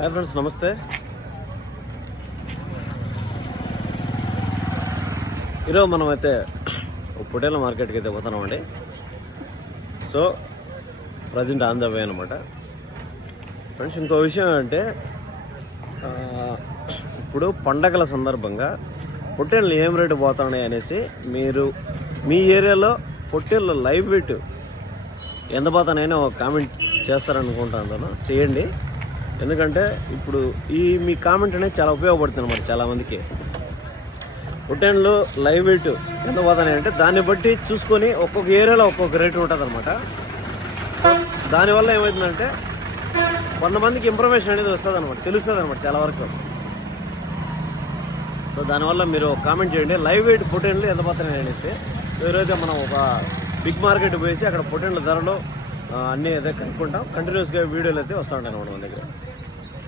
Hi friends, నమస్తే. ఈరోజు మనమైతే పొటేళ్ల మార్కెట్కి అయితే పోతున్నామండి. So present on the way అనమాట. ఫ్రెండ్స్, ఇంకో విషయం ఏంటంటే ఇప్పుడు పండగల సందర్భంగా పొట్టేళ్ళు ఏం రేటు పోతున్నాయి అనేసి మీరు మీ ఏరియాలో పొట్టేళ్ళ లైవ్ వెయిట్ ఎంత పోతానైనా ఒక కామెంట్ చేస్తారనుకుంటాను. చేయండి. ఎందుకంటే ఇప్పుడు మీ కామెంట్ అనేది చాలా ఉపయోగపడుతుంది అన్నమాట చాలామందికి. పొట్టేళ్ళు లైవ్ వెయిట్ ఎంత పోతాయి అంటే దాన్ని బట్టి చూసుకొని ఒక్కొక్క ఏరియాలో ఒక్కొక్క రేటు ఉంటుంది అనమాట. దానివల్ల ఏమవుతుందంటే కొంతమందికి ఇన్ఫర్మేషన్ అనేది వస్తుంది అనమాట, తెలుస్తుంది అనమాట చాలా వరకు. సో దానివల్ల మీరు కామెంట్ చేయండి, లైవ్ వెయిట్ పొట్టేళ్ళు ఎంత పోతాయి అనేసి. ఈరోజు మనం ఒక బిగ్ మార్కెట్ పోయేసి అక్కడ పొట్టేళ్ళ ధరలు అన్నీ అయితే కనుక్కుంటాం. కంటిన్యూస్గా వీడియోలు అయితే వస్తూ ఉంటాయి అనమాట మన దగ్గర.